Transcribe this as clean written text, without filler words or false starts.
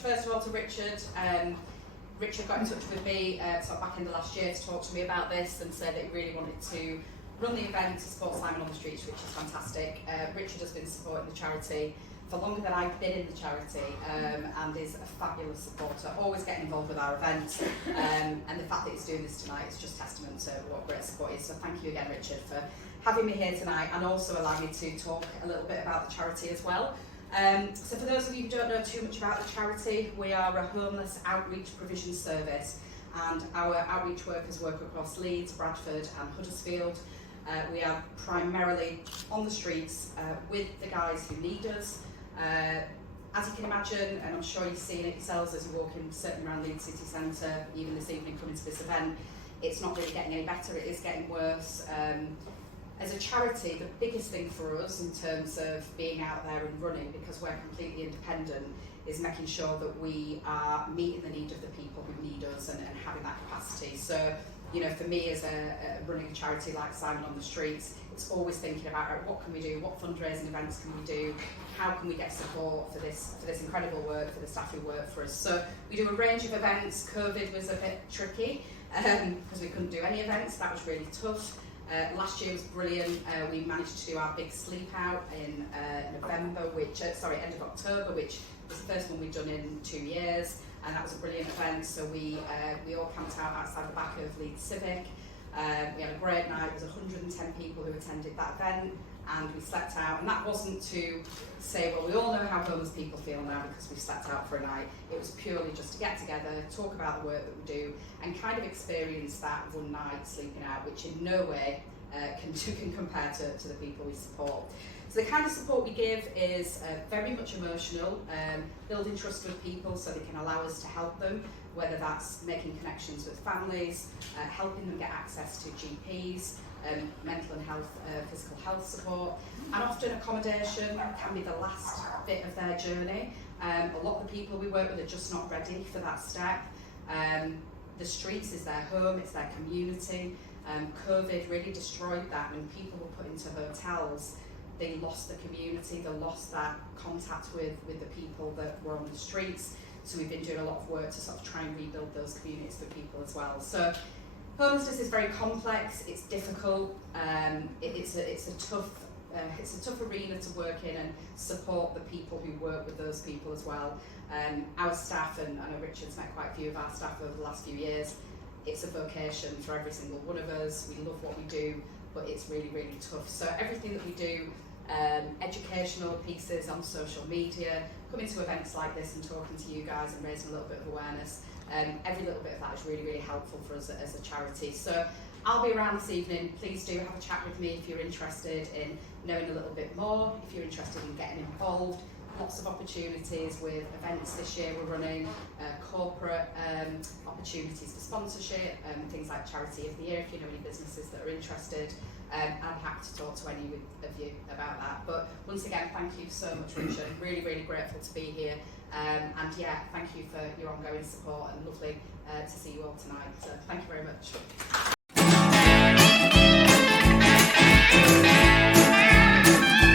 first of all to Richard. Richard got in touch with me sort of back in the last year to talk to me about this and said that he really wanted to run the event to support Simon on the Streets, which is fantastic. Richard has been supporting the charity for longer than I've been in the charity and is a fabulous supporter, always getting involved with our events, and the fact that he's doing this tonight is just testament to what great support is. So thank you again, Richard, for having me here tonight and also allowing me to talk a little bit about the charity as well. So for those of you who don't know too much about the charity, we are a homeless outreach provision service, and our outreach workers work across Leeds, Bradford and Huddersfield. We are primarily on the streets with the guys who need us. As you can imagine, and I'm sure you've seen it yourselves as you walk in, certainly around Leeds city centre, even this evening coming to this event, it's not really getting any better, it is getting worse. As a charity, the biggest thing for us in terms of being out there and running, because we're completely independent, is making sure that we are meeting the need of the people who need us and having that capacity. So, you know, for me as running a charity like Simon on the Streets, it's always thinking about what can we do, what fundraising events can we do, how can we get support for this incredible work, for the staff who work for us. So we do a range of events. COVID was a bit tricky because we couldn't do any events. That was really tough. Last year was brilliant. We managed to do our big sleep out in November, end of October, which was the first one we'd done in 2 years, and that was a brilliant event. So we all camped out outside the back of Leeds Civic. We had a great night. There was 110 people who attended that event, and we slept out. And that wasn't to say, well, we all know how homeless people feel now because we've slept out for a night. It was purely just to get together, talk about the work that we do, and kind of experience that one night sleeping out, which in no way can compare to the people we support. So the kind of support we give is very much emotional, building trust with people so they can allow us to help them, whether that's making connections with families, helping them get access to GPs, mental and physical health support, and often accommodation can be the last bit of their journey. A lot of the people we work with are just not ready for that step. The streets is their home, it's their community. COVID really destroyed that. When people were put into hotels, they lost the community, they lost that contact with the people that were on the streets. So we've been doing a lot of work to sort of try and rebuild those communities for people as well. So homelessness is very complex, it's difficult, it's a tough arena to work in and support the people who work with those people as well. Our staff, and I know Richard's met quite a few of our staff over the last few years, it's a vocation for every single one of us. We love what we do, but it's really, really tough. So everything that we do, educational pieces on social media, coming to events like this and talking to you guys and raising a little bit of awareness, every little bit of that is really, really helpful for us as a charity. So I'll be around this evening. Please do have a chat with me if you're interested in knowing a little bit more, if you're interested in getting involved. Lots of opportunities with events this year we're running, corporate opportunities for sponsorship, things like Charity of the Year if you know any businesses that are interested. I'm happy to talk to any of you about that. But once again, thank you so much, Richard. Really, really grateful to be here. And yeah, thank you for your ongoing support and lovely to see you all tonight. So thank you very much.